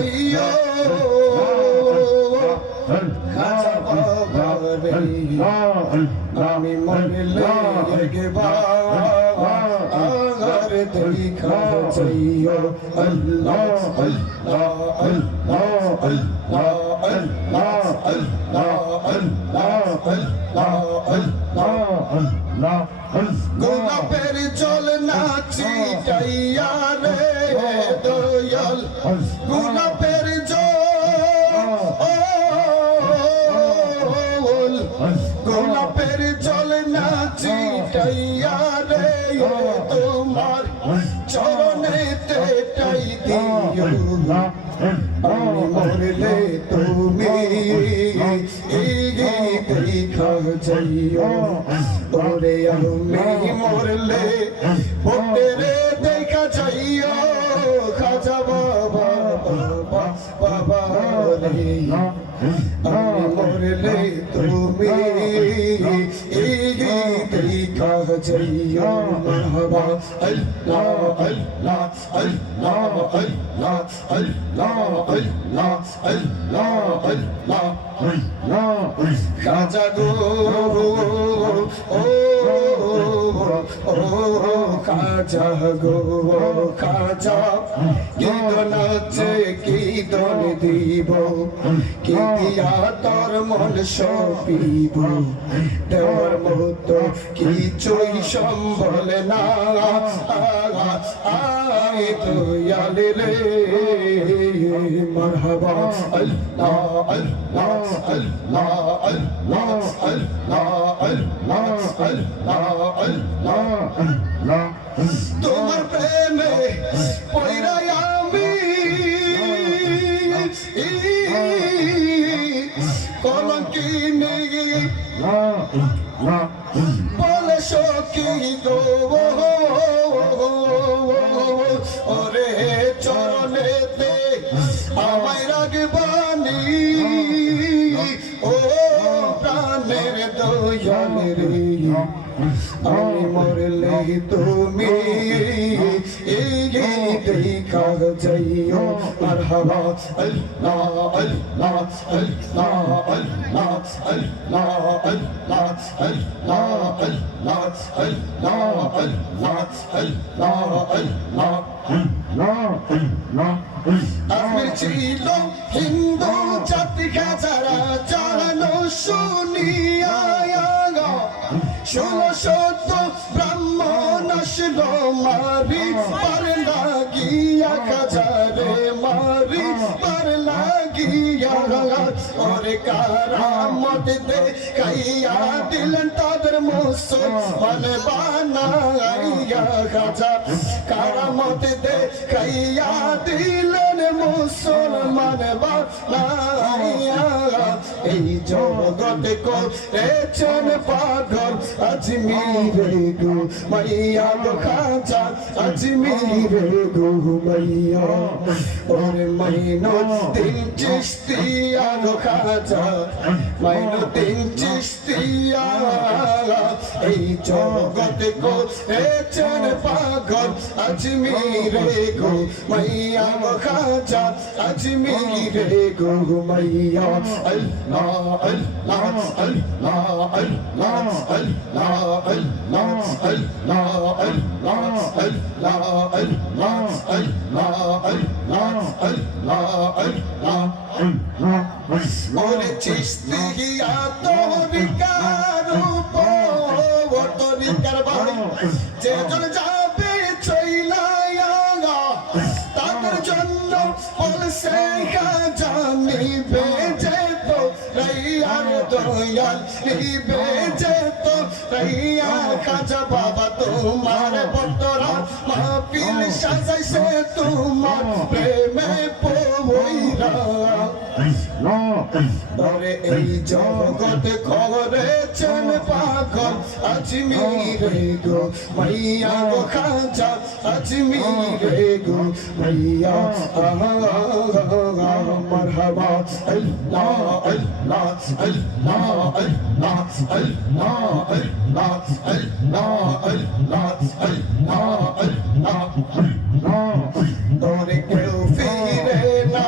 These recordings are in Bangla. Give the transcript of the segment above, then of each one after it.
যাইও খাজা বাবা রে আমি মরলে একবার দেখা যাইও আল্লাহ আল্লাহ আল্লাহ আল্লাহ আল্লাহ আল্লাহ আল্লাহ আল্লাহ গোলাপের জল নাচি টাইয়া রে দয়াল গোলাপের জল গোলাপের জল নাচি টাইয়া রে তোমার চরণেতে টাই দিও আমি মরলে তুমি দেখা যাইও ওরে আমি মরলে ওরে দেখা যাইও খাজা বাবা বাবা বাবা রে আমি মরলে তুমি দেখা যাইও মারহাবা আল্লাহ আল্লাহ আল্লাহ আল্লাহ আল্লাহ আল্লাহ আল্লাহ আল্লাহ খাজা গো ও খাজা গো খাজা কীর্তন আছে কীর্তন দিব কি দিয়া তোর মন সপিব দেওয়ার মতো কিছুই সম্বল না আয় দয়াল রে মারহাবা আল্লাহ আল্লাহ আল্লাহ আল্লাহ আল্লাহ আল্লাহ আল্লাহ আল্লাহ তোমার প্রেমে পয়রা আমি কলঙ্কিনী বলে সখী গো ওরে চরণেতে আমায় রাগবানি ও প্রাণের দয়াল রে আমি মরলে তুমি দেখা যাইও মারহাবা আল্লাহ আল্লাহ আল্লাহ আল্লাহ আল্লাহ আল্লাহ আল্লাহ আল্লাহ আল্লাহ আল্লাহ আল্লাহ আল্লাহ আমি ছিল হিন্দু জাতি খাজারা চরণ শুনিয়া 1600 ব্রাহ্মণ আসলো মারি পার লাগিয়া খাজারে মারি পার লাগিয়া ওরে কারামত দেখাইয়া দিলেন তাদের মুসলমান বানাইয়া খাজা কারামত দেখাইয়া দিলেন মুসলমান বানাইয়া এই জগৎ করেছেন পাগল আজমিরে গো মাইয়া গো খাজা আজমিরে গো মাইয়া ওরে মাইনো তিন চিশতিয়া গো খাজা মাইনো তিন চিশতিয়া এই জগৎ করেছেন পাগল আজমিরে গো মাইয়া গো খাজা আজমিরে গো মাইয়া আল্লাহ আল্লাহ আল্লাহ আল্লাহ আল্লাহ আল্লাহ আল্লাহ আল্লাহ আল্লাহ আল্লাহ আল্লাহ আল্লাহ আল্লাহ ওরে চিশতিয়া তরিকার উপর তরিকার ভাই যেজন যাবে চইলায়া তাদের জন্য বলছে খাজা নিবে যেত রাইয়ার দয়াল নিবে যেত রাইয়া খাজা বাবা তোমার বতরা মাহফিল সাজাইছে তোমার প্রেমে পয়রা ওরে এই জগৎ করেছেন পাগল আজমিরে গো মাইয়া গো খাজা আজমিরে গো মাইয়া মারহাবা আল্লাহ আল্লাহ আল্লাহ আল্লাহ আল্লাহ আল্লাহ আল্লাহ আল্লাহ আল্লাহ আল্লাহ ওরে কেউ ফিরে না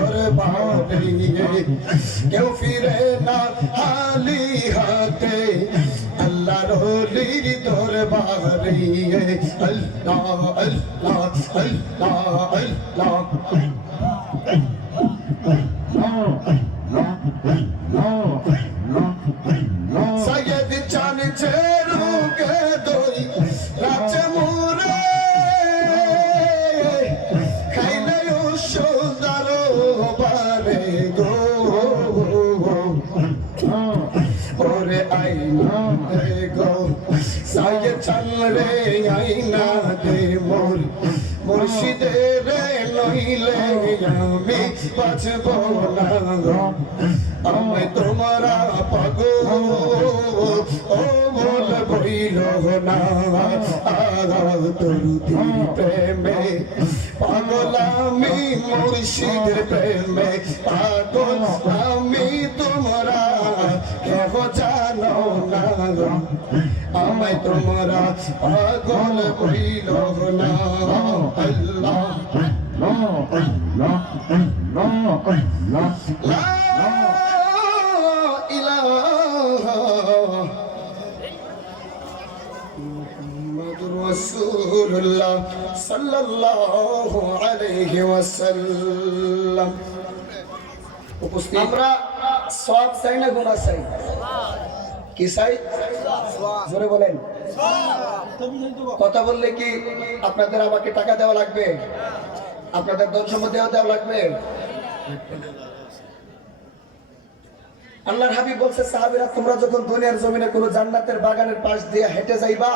দরবারে কেউ ফিরে না খালি হাতে আল্লাহর ওলির দরবারে আল্লাহ আল্লাহ আল্লাহ আল্লাহ সৈয়দ চান চেরুকে দই রাজা মুরে খাইলে সুন্দর বারে গো ওরে আইনা দে গো সৈয়দ চান রে আইনা দে মোর মুর্শিদে রে নইলে আমি বাঁচব না আমি তোমারা পাগো ও বল বইল না তরুদির প্রেমে পাগল আমি মুর্শিদের প্রেমে পাগল আমি তোমরা কেহ জানো না আমি তোমরা পাগল বইল না আল্লাহ রাসূলুল্লাহ সাল্লাল্লাহু আলাইহি ওয়াসাল্লাম উপস্থিত আমরা সওয়াব চাই না গুনাহ চাই কি চাই জোরে বলেন কথা বললে কি আপনাদের আমাকে টাকা দেওয়া লাগবে আপনাদের ধন সম্পদ দেওয়া লাগবে আল্লাহর হাবিব বলছে সাহাবীরা তোমরা যখন দুনিয়ার জমিনে কোন জান্নাতের বাগানের পাশ দিয়ে হেঁটে যাইবা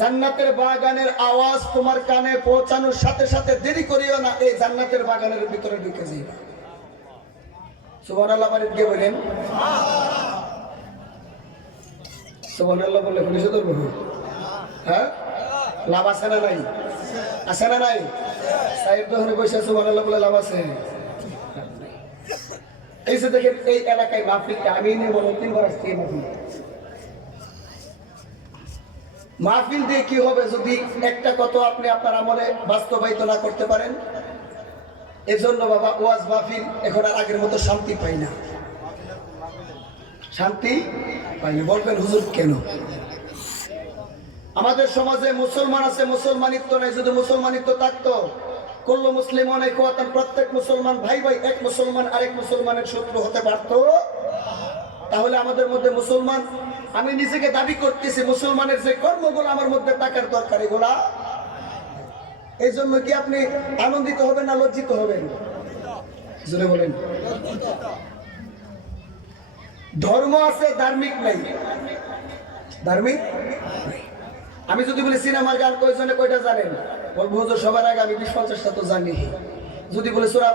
জান্নাতের বাগানের আওয়াজ তোমার কানে পৌঁছানোর সাথে সাথে দেরি করিও না এই জান্নাতের বাগানের ভিতরে ঢুকে যাইবা সুবহানাল্লাহ বলেন কে বলেন সুবহানাল্লাহ বলে পুলিশ ধরবো হ্যাঁ লাভ আছে না নাই আছে না নাই সাহেব দোকানে বসে সুবহানাল্লাহ বলে লাভ আছে এই যে দেখেন এই এলাকায় মাহফিলটা আমি নিয়ে বলুন 3 বার আসছি মাহফিল দিয়ে কি হবে যদি একটা কথা আপনি আপনার আমলে বাস্তবায়িত না করতে পারেন এজন্য বাবা ওয়াজ মাহফিল এখন আর আগের মতো শান্তি পাই না শান্তি পাইনি বলবেন হুজুর কেন আমাদের সমাজে মুসলমান আছে মুসলমানিত্ব নাই যদি মুসলমানিত্ব থাকতো কুল্লু মুসলিমান ইখওয়াতান প্রত্যেক মুসলমান ভাই ভাই এক মুসলমান আরেক মুসলমানের শত্রু হতে পারতো তাহলে আমাদের মধ্যে মুসলমান আমি নিজেকে দাবি করতেছি মুসলমানের যে কর্মগুলো আমার মধ্যে থাকার দরকার এগুলা এই জন্য কি আপনি আনন্দিত হবেন না লজ্জিত হবেন জোরে বলেন ধর্ম আছে ধার্মিক নাই ধার্মিক আমি যদি বলি সিনেমার গান কয়জনে কয়টা জানেন বলবো হুজুর সবার আগে আমি 20-50টা তো জানি যদি বলে সূরা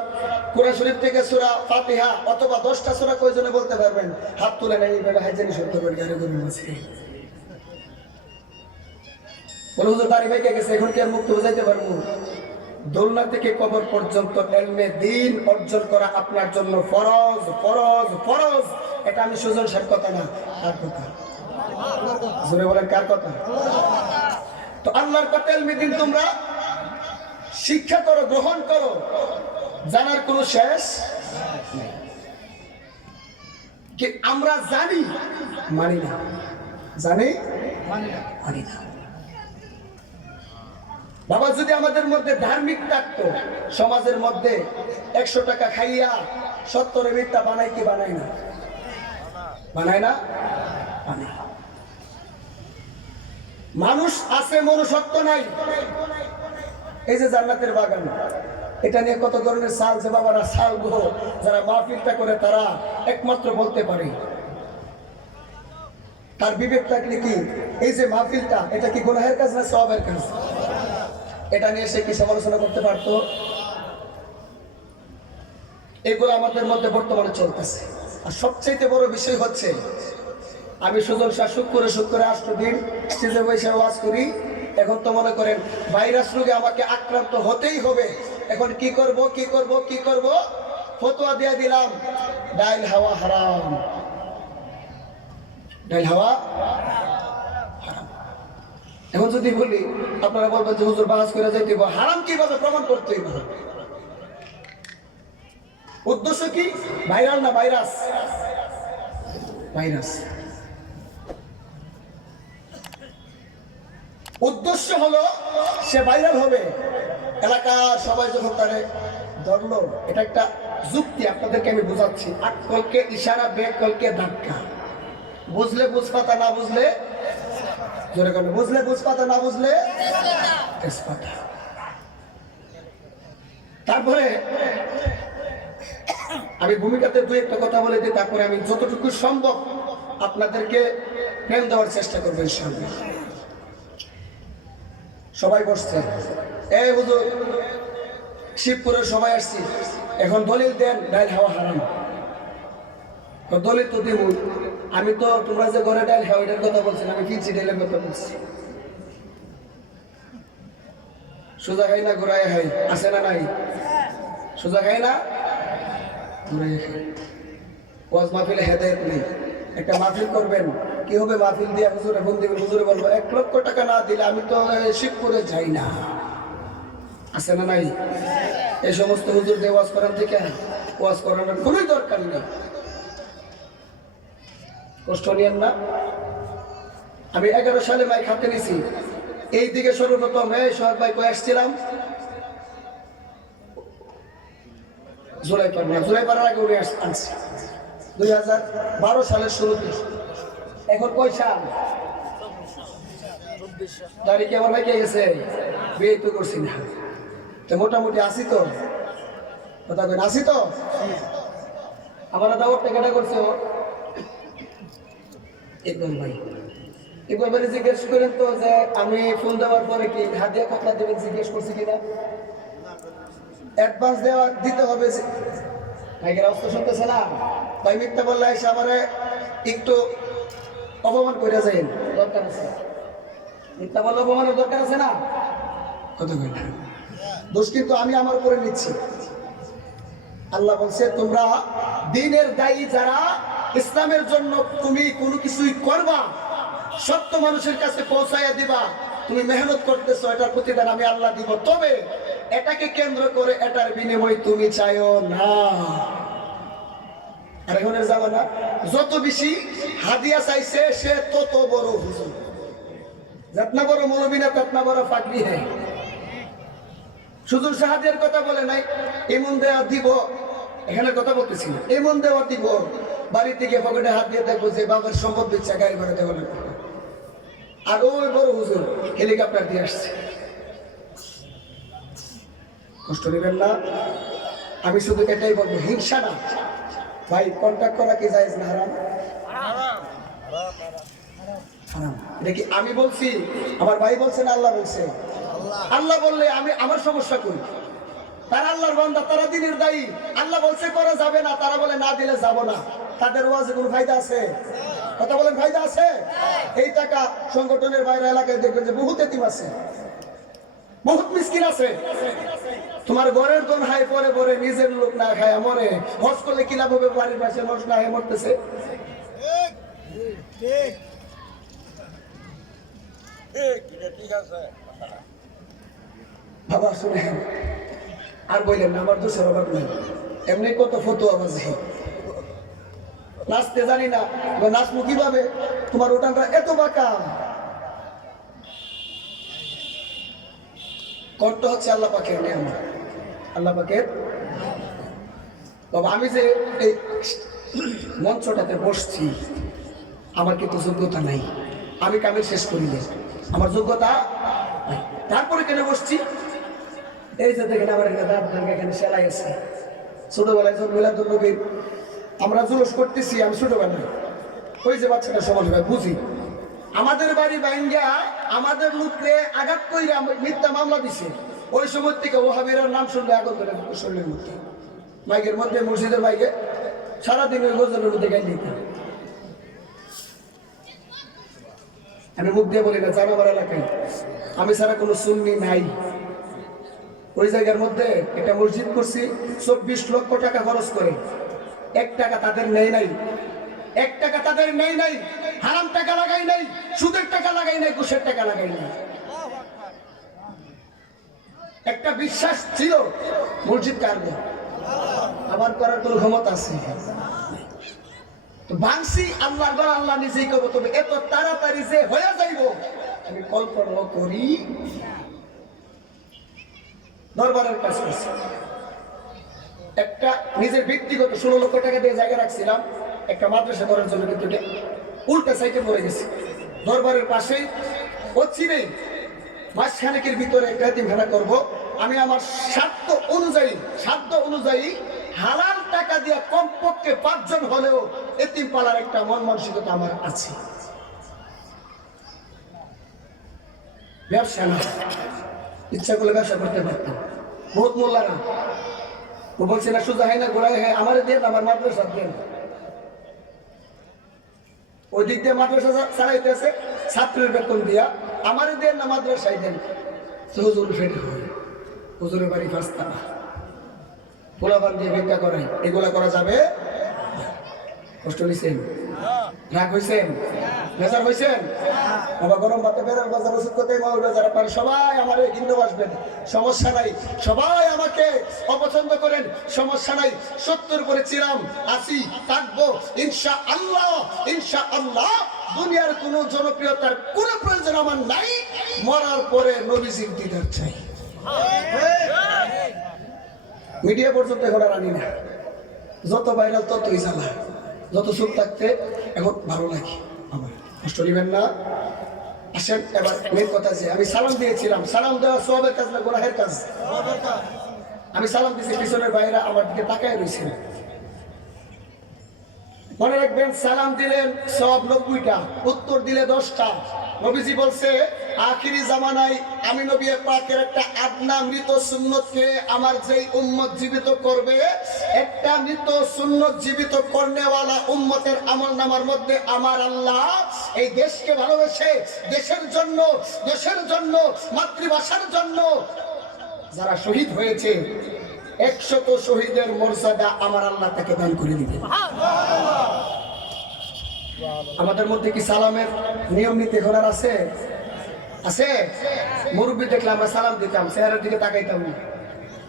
কোরআন শরীফ থেকে সূরা ফাতিহা অথবা 10টা সূরা কয়জনে বলতে পারবেন হাত তুলে নেই এইভাবে হাইজেনি সত্য করে গারে গরু আছে বলে হুজুর দাড়ি ভাই কে গেছে এখন কি আর মুক্ত হয়ে যাইতে পারবো দোলনা থেকে কবর পর্যন্ত ইলমে দ্বীন অর্জন করা আপনার জন্য ফরজ ফরজ ফরজ এটা আমি সুজন সাহেব কথা না কার কথা জোরে বলেন কার কথা তো আল্লাহর কথা ইলমে দ্বীন তোমরা শিক্ষা করো গ্রহণ করো জানার কোনো শেষ নেই কি আমরা জানি মানি না জানি মানি না বাবা যদি আমাদের মধ্যে ধার্মিক থাকতো সমাজের মধ্যে 100 টাকা খাইয়া 70 মিথ্যা বানাই কি বানাই না বানায় না বানায় মানুষ আছে মনুষ্যত্ব নাই এই যে জান্নাতের বাগান এটা নিয়ে কত ধরনের সাল যে বাবারা সাল গো যারা মাহফিলটা করে তারা একমাত্র বলতে পারে তার বিবেক থাকলে কি এই যে মাহফিলটা এটা কি গুনাহের কাজ না সওয়াবের কাজ এটা নিয়ে সে কি সমালোচনা করতে পারতো এগুলো আমাদের মধ্যে বর্তমানে চলতেছে আর সবচেয়ে বড় বিষয় হচ্ছে আমি সুজন শাহ শুক্রে 8 দিন স্টেজে বসে ওয়াজ করি এখন তো মনে করেন ভাইরাস রোগে আমাকে আক্রান্ত হতেই হবে এখন কি করব ফতোয়া দিয়ে দিলাম ডাইল হাওয়া হারাম ডাইল হাওয়া হারাম এখন যদি বলি আপনারা বলবেন যে হুজুর বাহাজ করে যাইতে হবে, হারাম কিভাবে প্রমাণ করতে হবে? উদ্দেশ্য কি? ভাইরাল না ভাইরাস? ভাইরাস। উদ্দেশ্য হলো সে ভাইরাল হবে, এলাকার সবাই যখন তারে ধরলো। এটা একটা যুক্তি, আপনাদেরকে আমি বোঝাচ্ছি। আকলকে ইশারা, বেকলকে ধাক্কা। বুঝলে বুঝপাতা, না বুঝলে জোরে করে বুঝলে বুঝপাতা, না বুঝলে তেজপাতা। তারপরে আমি ভূমিকাতে দুই একটা কথা বলে দিই, তারপরে আমি যতটুকু সম্ভব আপনাদেরকে প্রেম দেওয়ার চেষ্টা করবো ইনশাআল্লাহ। সবাই বসছে, এই হুজুর শিবপুরের সবাই আসছি, এখন দলিল দেন ডাইল খাওয়া হারাম। দলিল তো দিব, আমি তো তোমরা যে ঘরে ডাইল খাও এটার কথা বলছি, আমি কিনছি ডাইলের কথা বলছি। সোজা খাই না ঘুরাই খাই, আছে না নাই? সোজা খাই না ঘুরাই খাই। ওয়াজ মাহফিলে হেদায়েত নেই। একটা মাহফিল করবেন, কি হবে? মাহফিল দিয়ে হুজুরে ফোন দিবেন, হুজুরে বলবো 1 লক্ষ টাকা না দিলে আমি তো শিবপুরে যাই না। আছে না নাই? এই সমস্ত হুজুর দিয়ে ওয়াজ করার থেকে ওয়াজ করানোর কোনোই দরকার নেই। কষ্ট নিয়েন না। আমি 11 সালে মাইক হাতে নিছি, এই দিকে সর্বপ্রথম সোহাগ ভাই কয়ে আসছিলাম জুলাই পাড়ার আগে উনি আনছি 2012 সালের শুরুতে। এখন কয় সাল? তারিখে আমার ভাই কে গেছে, বিয়ে তো করছি না, তো মোটামুটি আসি তো, কথা কেন আসি তো। আমার দাওয়াত টেকাটা করছে ইকবাল ভাই। ইকবাল ভাই জিজ্ঞেস করেন তো যে আমি ফোন দেওয়ার পরে কি হাদিয়া কতটা দেবেন, জিজ্ঞেস করছি কিনা? অ্যাডভান্স দিতে হবে। ভাইয়ের অস্ত্র শুনতেছে না ভাই, মিথ্যা বললে এসে আমারে একটু অপমান করে যায়, দরকার আছে। মিথ্যা বললে অপমানের দরকার আছে না? কথা কই না, দোষ কিন্তু আমি আমার উপরে নিচ্ছি। আল্লাহ বলছে তোমরা দ্বীনের দায়ী যারা, ইসলামের জন্য তুমি কোনো কিছুই করবা, সত্য মানুষের কাছে পৌঁছাইয়া দিবা, তুমি মেহনত করতেছো, এটার প্রতিদান আমি আল্লাহ দিব। তবে এটাকে কেন্দ্র করে এটার বিনিময় তুমি চাইও না। আর এখনের জামানা যত বেশি হাদিয়া চাইছে সে তত বড় হুজুর, যতনা বড় মৌলবী না ততনা বড় ফাকরি হ্যাঁ। শুধু সাহায্যের কথা বলে নাই, এমন দেওয়া দিব, এখানে কথা বলতেছি না, এমন দেওয়া দিব বাড়ি থেকে পকেটে হাত দিয়ে দেখবো যে বাবার সম্পদ দিচ্ছে, গাড়ি ভাড়া দেওয়া লাগবে। আর ওই বড় হুজুর হেলিকপ্টার দিয়ে আসছে। কষ্ট নেবেন না। আমি শুধু এটাই বলবো, হিংসা না ভাই, কন্ট্যাক্ট করা কি জায়েজ না হারাম? হারাম। এটা কি আমি বলছি, আমার ভাই বলছে না আল্লাহ বলছে? আল্লাহ বললে আমি আমার সমস্যা করি, তারা আল্লাহর বান্দা, তারা দ্বীনের দায়ী। আল্লাহ বলছে করা যাবে না, তারা বলে না দিলে যাব না। তাদের ওয়াজে কোনো ফায়দা আছে? কথা বলেন, ফায়দা আছে? এই টাকা সংগঠনের বাইরে এলাকায় দেখবেন যে বহুত এতিম আছে, বহুত মিসকিন আছে। তোমার ঘরের দন হাই পরে পরে নিজের লোক না খায় মরে, হজ করলে কি লাভ হবে? বাড়ির পাশে মানুষ না খায় মরতেছে। বাবা শুনেন, আর বললেন না, আমার দোষের অভাব নেই, এমনি কত ফতুয়া বাজি। নাচতে জানি না, নাচবো কিভাবে? তোমার ওটানটা এত বাঁকা। কণ্ঠ হচ্ছে আল্লাহ পাকের নিয়ামত, আল্লাহ পাকের। বাবা আমি যে এই মঞ্চটাতে বসছি, আমার কিন্তু যোগ্যতা নাই, আমি কামের শেষ করিনি, আমার যোগ্যতা নাই। তারপরে কেন বসছি? এই যে দেখেন আমার এখানে দাঁত ভাঙা, এখানে সেলাই আছে। ছোটবেলায় যখন মিলাদুন্নবীর আমরা জুলুস করতেছি, আমি ছোটবেলায় ওই যে বাচ্চাটা সমাজ হয় বুঝি, আমাদের বাড়ি ভাঙ্গা আমাদের লোকরে আঘাত কইরা মিথ্যা মামলা দিছে। ওই সময় থেকে ওহাবীর নাম শুনলে আগুন ধরে শরীরের মধ্যে, মাইকের মধ্যে, মসজিদের মাইকে সারাদিন ওই গজলের মধ্যে গাই দিতাম। আমি মুখ দিয়ে বলি না, জান আমার এলাকায় আমি ছাড়া কোনো সুন্নি নাই। ওই জায়গার মধ্যে একটা মসজিদ করছি, 24 লক্ষ টাকা খরচ করে, 1 টাকা তাদের নেই নাই। 1 টাকা তাদের নেই নাই, হারাম টাকা লাগাই নাই, সুদের টাকা লাগাই নাই, ঘুষের টাকা লাগাই নাই। একটা বিশ্বাস ছিল মসজিদ কারবে আমার করার কোন ক্ষমতা আছে তো ভাঙছি, আল্লাহর ঘর আল্লাহ নিজেই করবো। তবে এত তাড়াতাড়ি যে হয়ে যাইব আমি কল্পনা করি। দরবারের কাজ করছি, একটা নিজের ব্যক্তিগত 16 লক্ষ টাকা দিয়ে জায়গা রাখছিলাম একটা মাদ্রাসা করার জন্য, কিন্তু উল্টা সাইডে পড়ে গেছে। দরবারের পাশেই হচ্ছি নেই, মাসখানেকের ভিতরে একটা এতিমখানা করব। আমি আমার সাধ্য অনুযায়ী হালাল টাকা দিয়ে কমপক্ষে 5 জন হলেও এতিম পালার একটা মন মানসিকতা আমার আছে। ব্যবসা না, ইচ্ছা করলে ব্যবসা করতে পারতাম। বহুত মোল্লারা ও বলছে না সুজা হয় না গোড়ায়, হ্যাঁ আমার দেন, আমার মাদ্রাসা দেন। ওই দিক দিয়ে মাদ্রাসা চালাইতেছে ছাত্রের বেতন দিয়া, আমার দেন না মাদ্রাসায় দেন। হুজুর ফেটে হয়, হুজুরের বাড়ি 5 টাকা, পোলাপান দিয়ে ভিক্ষা করাই, এগুলা করা যাবে? কষ্ট হয়েছেন? রাগ হয়েছেন? বেজার হয়েছেন? বাবা গরম ভাতে বেড়ার বাজার ওষুধ করতে বাজার আপনার সবাই আমার ঘিন্দ আসবেন, সমস্যা নাই। সবাই আমাকে অপছন্দ করেন, সমস্যা নাই। 70 করে ছিলাম, 80 থাকবো ইনশাআল্লাহ। ইনশাআল্লাহ দুনিয়ার কোনো জনপ্রিয়তার কোনো প্রয়োজন আমার নাই। মরার পরে নবীজির দিদার চাই। মিডিয়া পর্যন্ত এখন আর আনি না, যত ভাইরাল ততই জ্বালা, যত চুপ থাকতে এখন ভালো লাগে। আমার কষ্ট নেবেন না। আসেন এবার মেন কথা, যে আমি সালাম দিয়েছিলাম, সালাম দেওয়া সওয়াবের কাজ না গুনাহের কাজ? আমি সালাম দিয়েছি, পিছনের ভাইরা আমার দিকে তাকায় রয়েছেন। মনে রাখবেন, সালাম দিলেন সব 90টা, উত্তর দিলে 10টা। নবীজি বলছে আখিরি জামানায় আমি নবী পাকের একটা আদনা মৃত সুন্নতকে আমার যেই উম্মত জীবিত করবে, একটা মৃত সুন্নত জীবিত করনেওয়ালা উম্মতের আমলনামার মধ্যে আমার আল্লাহ এই দেশকে ভালোবেসে দেশের জন্য মাতৃভাষার জন্য যারা শহীদ হয়েছে 100 শহীদের মর্যাদা আমার আল্লাহ তাকে দান করে দিবেন। আমাদের মধ্যে কি সালামের নিয়ম নীতি ঘোরার আছে? আছে? মুরব্বী দেখলে আমরা সালাম দিতাম, চেহারার দিকে তাকাইতাম না।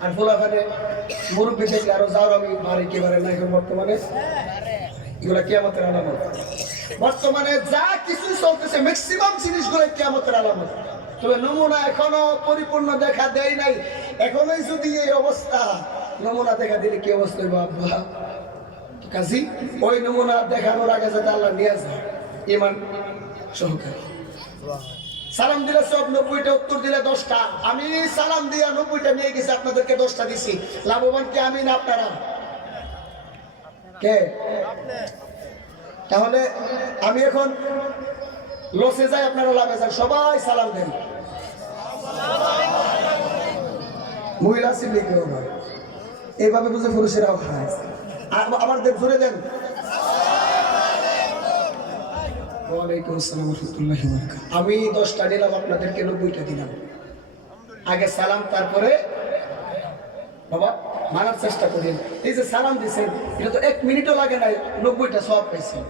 আর ফোলাফানে মুরব্বী দেখলে আরো যাও আমি বাড়ি কেবারে না। এখন বর্তমানে এগুলা কিয়ামতের আলামত। বর্তমানে যা কিছু চলতেছে ম্যাক্সিমাম জিনিসগুলো কিয়ামতের আলামত। তবে নমুনা এখনো পরিপূর্ণ দেখা দেয় নাই। এখনোই যদি এই অবস্থা, নমুনা দেখা দিলে কি অবস্থা হইব আব্বা? কাজী ওই নমুনা দেখানোর আগে যাতে আল্লাহ নিয়ে যায় ইমান সহকারে। সালাম দিলে সব 90টা, উত্তর দিলে 10টা। আমি সালাম দিয়া 90টা নিয়ে গেছি, আপনাদেরকে 10টা দিছি। লাভবান কে, আমি না আপনারা? কে? তাহলে আমি এখন লসে যাই, আপনারা লাভে যান। সবাই সালাম দেন। মহিলা সিল্লি কেউ নয়, এইভাবে বুঝে পুরুষেরাও খায়। আমার দেখ জোরে দেন। ওয়ালাইকুম আসসালাম ওয়া রাহমাতুল্লাহি ওয়া বারাকাতুহু। আমি 10টা দিলাম, আপনাদেরকে 90টা দিলাম। আগে সালাম, তারপরে বাবা মানার চেষ্টা করেন। এই যে সালাম দিচ্ছেন, এটা তো 1 মিনিটও লাগে নাই, 90টা সব পেয়েছেন।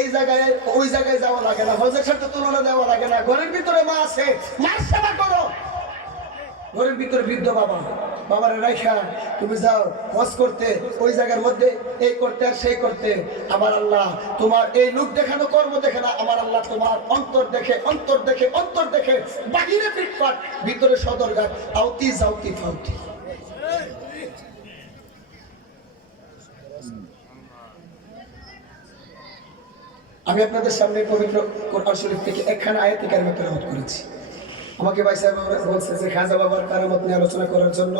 এই জায়গায় ওই জায়গায় যাওয়া লাগে না, হজের সাথে তুলনা দেওয়া লাগে না। ঘরের ভিতরে মা আছে, মার সেবা করো। ঘরের ভিতরে বৃদ্ধ বাবারে রাইখা তুমি যাও হজ করতে, ওই জায়গার মধ্যে এই করতে আর সেই করতে। আমার আল্লাহ তোমার এই লোক দেখানো কর্ম দেখে না, আমার আল্লাহ তোমার অন্তর দেখে বাহিরে পিটপাট, ভিতরে সদরঘাট, আউতি যাউতি ফাউতি। আমি আপনাদের সামনে পবিত্র কোরআন শরীফ থেকে একখানা আয়াতে কারিমা তেলাওয়াত করেছি। আমাকে ভাই সাহেব বলছে যে খাজা বাবার কারামত নিয়ে আলোচনা করার জন্য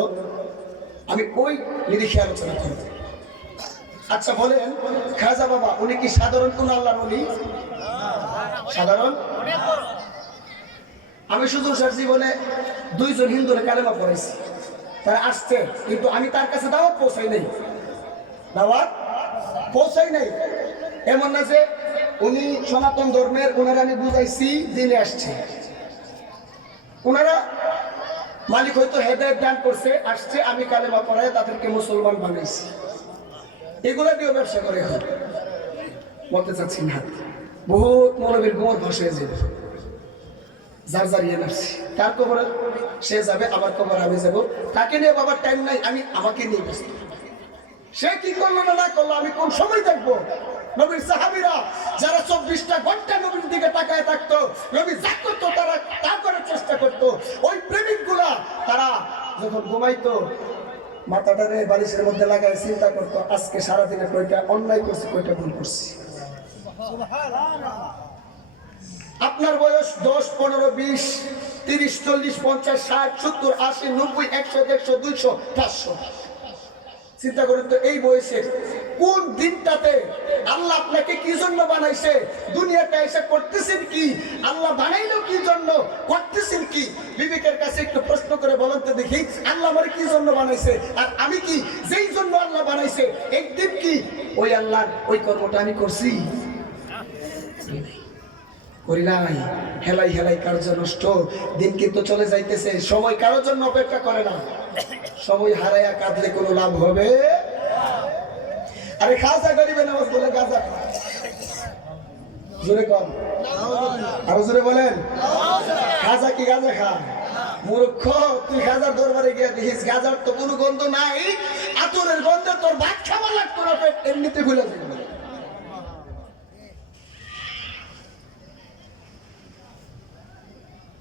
আমি ওই নিরিখে আলোচনা করব। আচ্ছা বলেন, খাজা বাবা উনি কি সাধারণ কোন আল্লাহর ওলি? সাধারণ? আমি শুধু স্যার জীবনে 2 জন হিন্দুরে কালেমা পড়াইছি, তারা আসছে, কিন্তু আমি তার কাছে দাওয়াত পৌঁছাই নাই। এমন না যে উনি সনাতন ধর্মের, ওনারা আমি বুঝাইছি দিনে আসছে, ওনারা মালিক হয়তো হেদায়েত দান করছে, আসছে, আমি কালেমা পড়ায় তাদেরকে মুসলমান বানাইছি। এগুলা দিয়েও ব্যবসা করে এখন বলতে চাচ্ছি না। বহুত মৌলবীর গোমর ভাসে যাবে, যার যার ইয়ে নার্সি, কার কবরে সে যাবে, আমার কবর আমি যাবো। তাকে নিয়ে বাবার টাইম নাই, আমি আমাকে নিয়ে ব্যস্ত। সে কি করলো না করলো আমি কোন সময় দেখবো? নবীর সাহাবীরা যারা 24টা ঘন্টা নবীর দিকে তাকায় থাকতো, নবী যা করতো তারা তা করার চেষ্টা করতো। ওই প্রেমিক গুলা তারা যখন ঘুমাইতো মাথাটারে বালিশের মধ্যে লাগায় চিন্তা করতো, আজকে সারাদিনে কয়টা অন্যায় করছি, কয়টা ভুল করছি। আপনার বয়স 10, 15, 20, 30, 40, 50, 60, 70, 80, 90, 100, 150, 200, 500। চিন্তা করেন তো এই বয়সে কোন দিনটাতে আল্লাহ আপনাকে কি জন্য বানাইছে, দুনিয়াতে এসে করতেছেন কি, আল্লাহ বানাইলো কি জন্য, করতেছেন কি? বিবেকের কাছে একটু প্রশ্ন করে বলেন তো দেখি, আল্লাহ আমার কি জন্য বানাইছে আর আমি কি যেই জন্য আল্লাহ বানাইছে একদিন কি ওই আল্লাহ ওই কর্মটা আমি করছি? করি নাই। হেলাই হেলাই কার্য নষ্ট। দিন কিন্তু চলে যাইতেছে, সময় কারোর জন্য অপেক্ষা করে না। সময় হারাইয়া কাঁদলে কোনো লাভ হবে? আরে খাজা গরিবে নামাজ বলে গাজা জোরে কম, আরো জোরে বলেন। খাজা কি গাজা খা? মূর্খ, তুই খাজার দরবারে গিয়ে দেখিস গাজার তো কোনো গন্ধ নাই, আতরের গন্ধে তোর ভাত খাবার লাগতো না, পেট এমনিতে খুলে যাবে।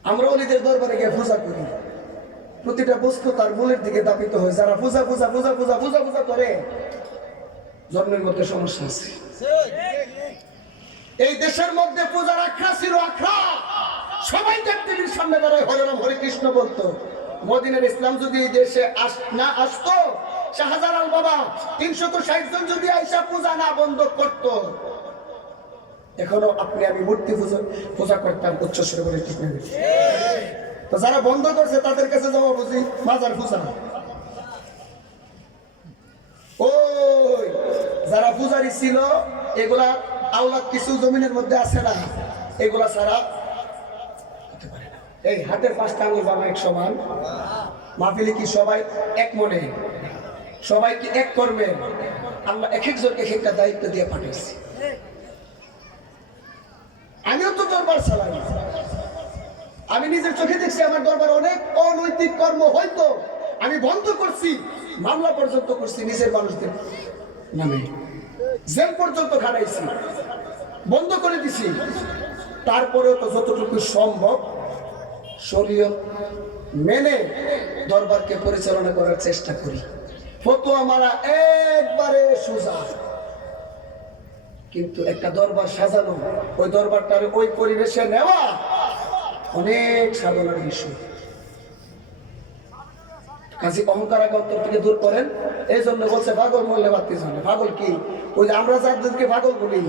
আমরা ওলিদের দরবারে গিয়ে পূজা করি, প্রতিটা বস্তু তার মূলের দিকে দাপিত হয়। যারা পূজা পূজা পূজা পূজা পূজা পূজা করে জন্মের মধ্যে সমস্যা আছে। এই দেশের মধ্যে পূজার আখড়া ছিল, আখড়া সবাই দেবদেবীর সামনে দাঁড়ায় হরে রাম হরে কৃষ্ণ বলতো। মদিনার ইসলাম যদি এই দেশে না আসতো, শাহজালাল বাবা 360 জন যদি আইসা পূজা না বন্ধ করতো, এখনো আপনি আমি মূর্তি পূজা করতাম উচ্চ সুরে বলে, ঠিক না? তো যারা বন্ধ করছে তাদের কাছে যাওয়া বুঝি মাজার পূজা। ওই যারা পূজারি ছিল এগুলা আওলাদ কিছু জমিনের মধ্যে আছে না, এগুলা ছাড়া হতে পারে না। এই হাতের 5টা আঙুল বাবা এক সমান, মাহফিলে কি সবাই এক মনে, সবাই কি এক কর্মে? আমরা এক একজনকে এক একটা দায়িত্ব দিয়ে পাঠাইছি। আমিও তো দরবার চালাই, আমি নিজের চোখে দেখছি আমার দরবার অনেক অনৈতিক কর্ম হয়তো আমি বন্ধ করছি, মামলা পর্যন্ত করছি নিজের মানুষদের নামে, জেল পর্যন্ত খাটাইছি, বন্ধ করে দিছি। তারপরেও তো যতটুকু সম্ভব শরীয়ত মেনে দরবারকে পরিচালনা করার চেষ্টা করি। ফতোয়া মারা একবারে সোজা, কিন্তু একটা দরবার সাজানো, ওই দরবারটার ওই পরিবেশে নেওয়া অনেক সাধনার বিষয়। কাজে অহংকার আগে অন্তর থেকে দূর করেন। এই জন্য বলছে পাগল মরলে বাতি জানে। পাগল কি? ওই যে আমরা যাদেরকে পাগল বলি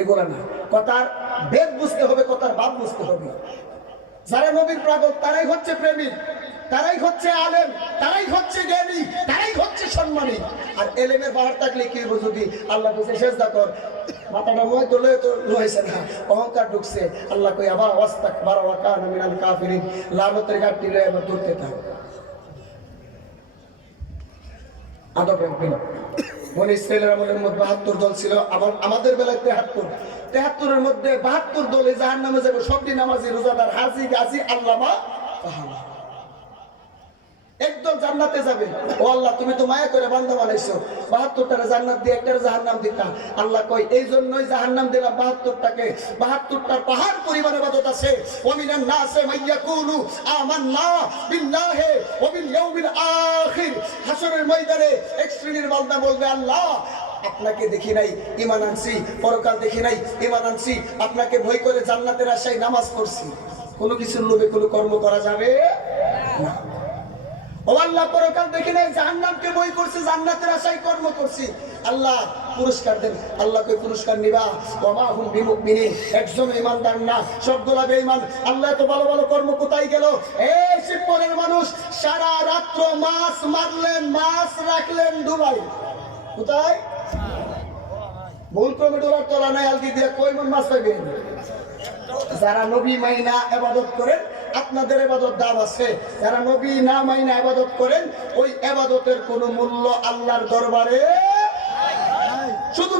এগুলা না, কথার বেদ বুঝতে হবে, কথার ভাব বুঝতে হবে। যারা নবীর পাগল তারাই হচ্ছে প্রেমিক, তারাই হচ্ছে আলেম, তারাই হচ্ছে জ্ঞানী, তারাই হচ্ছে সম্মানী। আর এলেমের পাহাড় থাকলে কি হইব? যদি আল্লাহ বলছে সেজদা কর, মাথাটা নয় তো লয়ে তো লয়েছে না, অহংকার ঢুকছে। আল্লাহ কই আবার ওয়াস্তাকবার ওয়া কানা মিনাল কাফিরিন, লানতের গাঁটটি লয়ে আবার ধরতে থাক। আদব রাখবেন। বনি ইসরাইলের আমলের মধ্যে 72 দল ছিল, আমাদের বেলায় 73-এর মধ্যে 72 দলে জাহান্নামে যাবে। সবটি নামাজি, রোজাদার, হাজি, গাজী, আল্লামা, ফাহামা। একদল জান্নাতে যাবে। ও আল্লাহ, তুমি তো মায়া করে বান্দা বানাইছো, 72টারে জান্নাত দিয়ে একটারে জাহান্নাম দিতা। আল্লাহ কয় এই জন্যই জাহান্নাম দিলাম 72টাকে। 72টার পাহাড় পরিমাণ ইবাদত আছে। ওয়ামিনান নাসে মাইয়াকুলু আমান্না বিল্লাহি ওয়া বিল ইয়াউমিল আখির। হাসরের ময়দানে এক শ্রেণীর বান্দা বলবে, আল্লাহ আপনাকে দেখি নাই, ঈমান আনছি, পরকাল দেখি নাই, ঈমান আনছি, আপনাকে ভয় করে জান্নাতের আশায় নামাজ পড়ছি। কোনো কিছুর লোভে কোনো কর্ম করা যাবে না। ও আল্লাহ, পরকাল দেখি নাই, জাহান্নামকে বই করছি, জান্নাতের আশায় কর্ম করছি। আল্লাহ পুরস্কার দেন। আল্লাহ কই পুরস্কার নিবা? ওয়া মা হুম বিমুমিনিন, একজন ঈমানদার না, সবগুলা বেঈমান। আল্লাহ এত ভালো ভালো কর্ম কোথায় গেল? এই শিবপুরের মানুষ সারা রাত্র মাছ মারলেন, মাছ রাখলেন ডুবাই, কোথায়? ভুল ক্রমে ডোলার তলা নাই, আলগি দিয়ে কই মন মাছ পাইবেন? যারা নবী মাইনা ইবাদত করেন আপনাদের ইবাদত দাম আছে, যারা নবী না মাইনা ইবাদত করেন ওই ইবাদতের কোনো মূল্য আল্লাহর দরবারে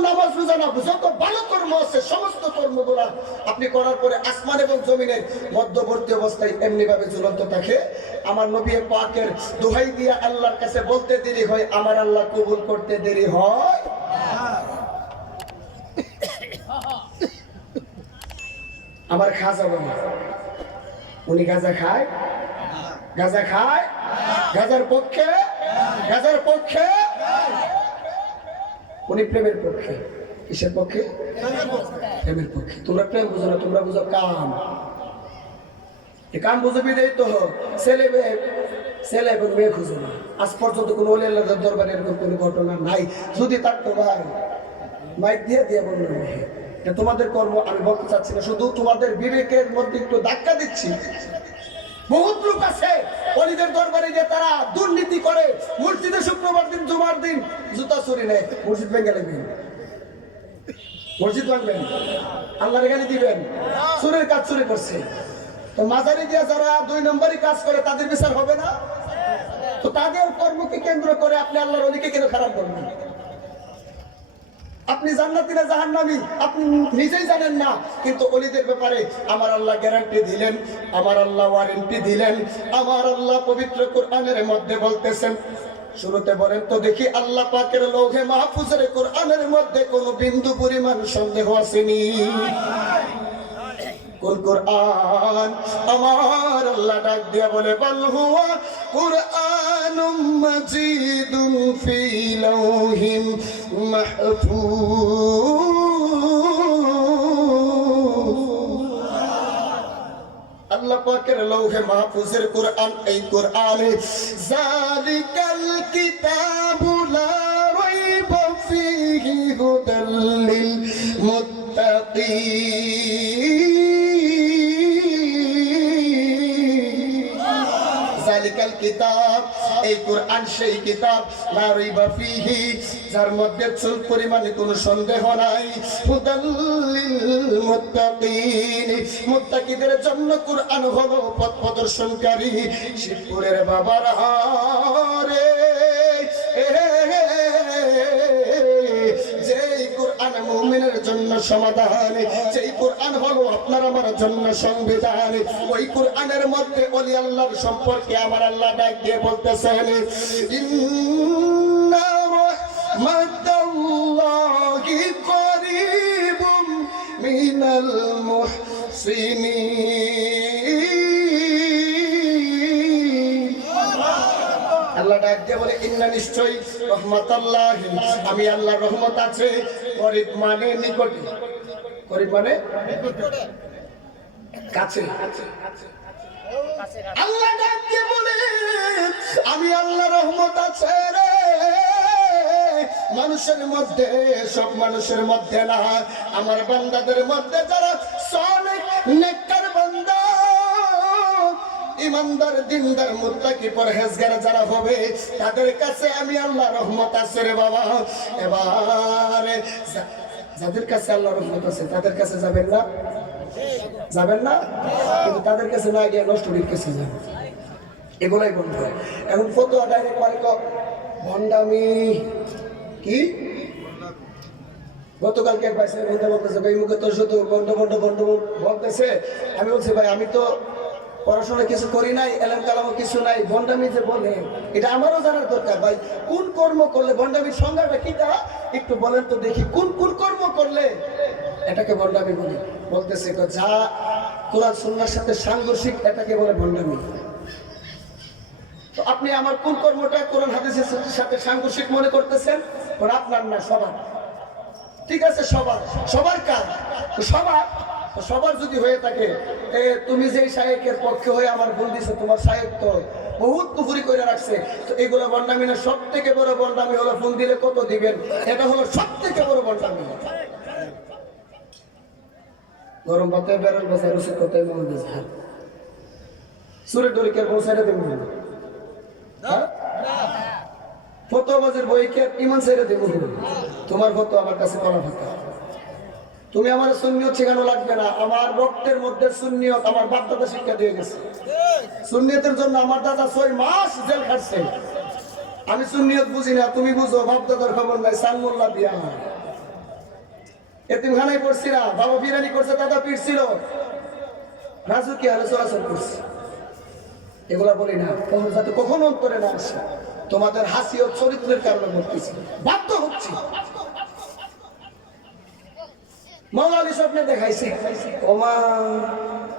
নামাজ রোজা না, যত ভালো কর্ম আছে সমস্ত কর্মগুলা আপনি করার পরে আসমান এবং জমিনের মধ্যবর্তী অবস্থায় এমনি ভাবে ঝুলন্ত থাকে। আমার নবী পাকের দোহাই দিয়ে আল্লাহর কাছে বলতে দেরি হয়, আমার আল্লাহ কবুল করতে দেরি হয়। আমার খাজা বলে, উনি গাঁজা খায়, গাঁজা খায়, গাঁজার পক্ষে, গাঁজার পক্ষে, উনি প্রেমের পক্ষে। কিসের পক্ষে? প্রেমের পক্ষে। তোমরা প্রেম বুঝো না, তোমরা বুঝো কাম। কাম বুঝো বিদেই তো ছেলে ছেলে এবং মেয়ে খুঁজো না। আজ পর্যন্ত কোনো ওলি আল্লাহর দরবারে এরকম কোনো ঘটনা নাই। যদি থাকতো ভাই মাইক দিয়ে দিয়ে বললো, এটা তোমাদের কর্ম, আমি বলতে চাচ্ছি না, শুধু তোমাদের বিবেকের মধ্যে একটু ধাক্কা দিচ্ছি। বহুত লোক আছে ওলিদের দরবারে গিয়ে তারা দুর্নীতি করে, মসজিদে শুক্রবার দিন জুমার দিন জুতা চুরি নেয়, মসজিদ ভেঙে নেবেন, মসজিদ ভাঙবেন, আল্লাহর গালি দিবেন, চুরির কাজ চুরি করছে। তো মাজারে গিয়ে যারা 2 নম্বরই কাজ করে তাদের বিচার হবে না? তো তাদের কর্মকে কেন্দ্র করে আপনি আল্লাহর ওলিকে কেন খারাপ করবেন? আপনি জান্নাতি না জাহান্নামী আপনি নিজেই জানেন না, কিন্তু ওলিদের ব্যাপারে আমার আল্লাহ গ্যারান্টি দিলেন, আমার আল্লাহ ওয়ারেন্টি দিলেন। আমার আল্লাহ পবিত্র কোরআনের মধ্যে বলতেছেন, শুরুতে বলেন তো দেখি আল্লাহ পাকের লৌহে মাহফুজের কোরআনের মধ্যে কোনো বিন্দু পরিমাণ সন্দেহ আসেনি? কোন কোরআন? আমার আল্লাহ ডাক দিয়া বলে, বাল হুয়া কুরআনুম মাজিদুন ফি লাউহিম মাহফুজ। আল্লাহ পাকের লৌহে মাহফুজের কোরআন, এই কোরআনে যালিকাল কিতাবু লা রাইবা ফীহি হুদাল লিল মুত্তাকিন। যালিকাল কিতাব, এই কোরআন সেই কিতাব, লা রাইবা ফীহি, যার মধ্যে চুল পরিমাণে কোনো সন্দেহ নাই, হুদাল লিল মুত্তাকিন, মুত্তাকিদের জন্য কোরআন হলো পথ প্রদর্শনকারী। শিবপুরের বাবার হারে যেই কোরআন মুমিনের জন্য সমাধান, যেই কোরআন হলো আপনার আমার জন্য সংবিধান, ওই কোরআনের মধ্যে ওলি আল্লাহর সম্পর্কে আমার আল্লাহ ডাক দিয়ে বলতেছেন, ইন্না রাহমাতাল্লাহি করিবুম মিনাল মুহসিনিন। আল্লাহ ডাক দিয়ে বলে, ইন্না নিশ্চয়ই রহমাতাল্লাহি, আমি আল্লাহর রহমত আছে, করিব মানে নিকটে, করিব মানে কাছে। আল্লাহ ডাক দিয়ে বলে, আমি আল্লাহর রহমত আছে রে মানুষের মধ্যে, সব মানুষের মধ্যে না, আমার বান্দাদের মধ্যে যারা সালেহ নেককার বান্দা, ইমানদার, দিনদার, মুত্তাকি, পরহেজগার যারা হবে তাদের কাছে আমি আল্লাহ রহমত আছে রে বাবা। এবারে যাদের কাছে আল্লাহ রহমত আছে তাদের কাছে যাবেন না, যাবেন না, কিন্তু তাদের কাছে না গিয়ে নষ্টরীর কাছে যাবেন, এগুলাই বলতে হয়। এখন ফতোয়া ডাইরেক্ট মালিক ভণ্ডামি কি? গতকালকে এক ভাই বলতেছে, ভাই মুখে তো শুধু বন্ড বন্ড বন্ড বলতেছে। আমি বলছি, ভাই আমি তো পড়াশোনা কিছু করি নাই, এলেম কালামও কিছু নাই, ভণ্ডামি যে বলে এটা আমারও জানার দরকার। ভাই কোন কর্ম করলে ভণ্ডামির সংজ্ঞাটা কি তা একটু বলেন তো দেখি, কোন কোন কর্ম করলে এটাকে ভণ্ডামি বলি? বলতেছে যা কোরআন সুন্নাহর সাথে সাংঘর্ষিক এটাকে বলে ভণ্ডামি। তো আপনি আমার কোন কর্মটা কোরআন হাদিসের সাথে সাংঘর্ষিক মনে করতেছেন? আপনার না, সবার। ঠিক আছে, সবার, সবার কাজ সবার, সবার যদি হয়ে থাকে, তুমি যে শায়েকের পক্ষে হয়ে আমার ভুল দিছো, তোমার শায়েক তো বহুত কুফরি করে রাখছে, তো এগুলো ভণ্ডামি না। সব থেকে বড় ভণ্ডামি হলো ফোন দিলে কত দিবেন, এটা হলো সব থেকে বড় ভণ্ডামি। গরম ভাতে বেরোল বসায় রসিদ কোথায় মনে দিয়েছে সুরে ডরিকের পৌঁছাইতে দেব ফতোয়াবাজের বইকে ইমান ছেড়ে দেব, তোমার ফতোয়া আমার কাছে করা ফাঁকা। তুমি আমার সুন্নিয়ত শেখানো লাগবে না, আমার রক্তের মধ্যে সুন্নিয়ত আমার বাপ দাদা শিক্ষা দিয়ে গেছে। সুন্নিয়তের জন্য আমার দাদা 6 মাস জেল খাটছে। আমি সুন্নিয়ত বুঝি না, তুমি বুঝো, বাপ দাদার খবর নাই, সালমুল্লাহ দিয়া এতিমখানায় পড়ছি না, বাবা বিরানি করছে, দাদা পিটছিল, রাজু কি হালে চলাচল করছে, এগুলা বলি না যাতে কখনো অন্তরে না আসে। তোমাদের হাসি ও চরিত্রের কারণে বলতেছি, বাধ্য হচ্ছি। মাওলা আলী স্বপ্নে দেখাইছে, ওমা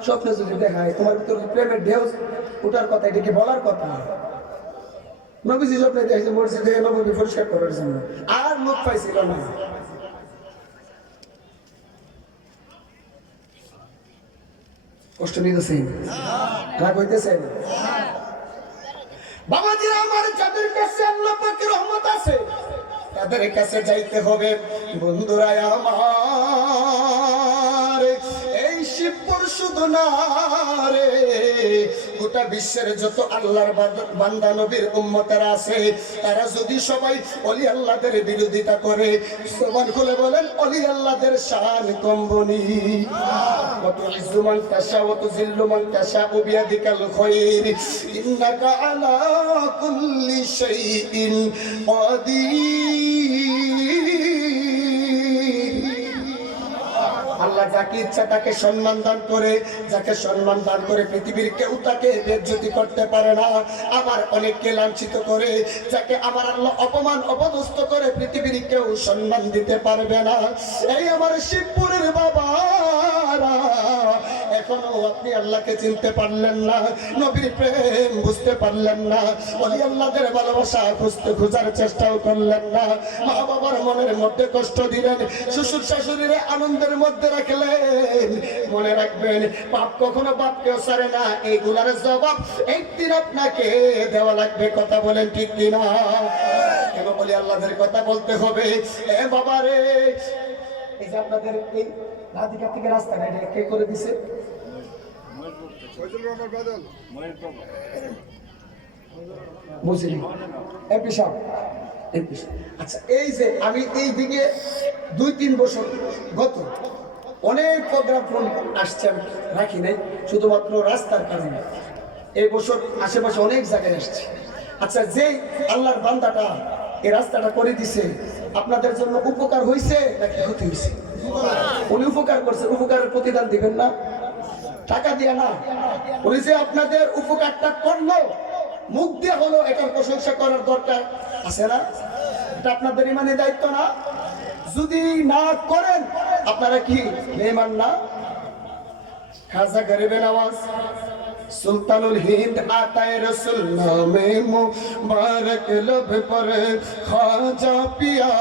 স্বপ্নে যদি দেখায় তোমার ভিতরে প্রেমের ঢেউ ওঠার কথা, এটা কি বলার কথা? নবীজি স্বপ্নে দেখাইছে মসজিদে নবী পরিষ্কার করার জন্য, আর লোক পাইছিল না। কষ্ট নিতেছেন, রাগ হইতেছেন? বাবাজিরা আমার, যাদের কাছে আল্লাহ পাকের রহমত আছে তাদের কাছে যাইতে হবে। বন্ধুরা আমার, এই শিবপুর শুধু না রে, গোটা বিশ্বের যত আল্লাহর বান্দা নবীর উম্মতেরা আছে, তারা যদি সবাই ওলি আল্লাহদের বিরোধিতা করে, জবান খুলে বলেন ওলি আল্লাহদের শান কমবনি। কত ইজ্জু মান তাশা ওয়া তুযিল্লু মান তাশা বিয়াদিকাল খায়র ইন্নাকা আলা কুল্লি শাইইন কাদির। আল্লাহ যাকে ইচ্ছা তাকে সম্মান দান করে, যাকে সম্মান দান করে পৃথিবীর কেউ তাকে বেজ্জতি করতে পারে না। আবার অনেককে লাঞ্ছিত করে, যাকে আমার আল্লাহ অপমান অপদস্থ করে পৃথিবীর কেউ সম্মান দিতে পারবে না। এই আমার শিবপুরের বাবারা, এখনো আপনি আল্লাহকে চিনতে পারলেন না, নবীর প্রেম বুঝতে পারলেন না, ওলি আল্লাহদের ভালোবাসা খোঁজার চেষ্টাও করলেন না, মা বাবার মনের মধ্যে কষ্ট দিলেন, শ্বশুর শাশুড়ির আনন্দের মধ্যে রাখলেন। মনে রাখবেন, পাপ কখনো বাপকেও ছাড়ে না, এইগুলার জবাব একদিন আপনাকে দেওয়া লাগবে। কথা বলেন ঠিক কিনা? কেন বলি আল্লাহদের কথা বলতে হবে? এ বাবা রে, এই যে আপনাদের এই রাধিকা থেকে রাস্তাটা এটা কে করে দিছে? বুঝলি এমপি সাহেব, এমপি সাহেব। আচ্ছা, এই যে আমি এই দিকে 2-3 বছর গত অনেক প্রোগ্রাম ফোন আসছে, আমি রাখি নাই শুধুমাত্র রাস্তার কারণে। এই বছর আশেপাশে অনেক জায়গায় আসছে। আচ্ছা, যে আল্লাহর বান্দাটা এই রাস্তাটা করে দিছে, আপনাদের জন্য উপকার হয়েছে নাকি ক্ষতি হয়েছে? উনি উপকার করছে, উপকারের প্রতিদান দিবেন না? টাকা দিয়ে না, উনি যে আপনাদের উপকারটা করলো, মুখ দিয়ে হলো, এটার প্রশংসা করার দরকার আছে না? এটা আপনাদের ইমানের দায়িত্ব না? যদি না করেন আপনারা কি মেহমান না? খাজা গরিবে নওয়াজ सुल्तानुल हिंद आताए रसूल नामे मुबारक लब पर ख्वाजा पिया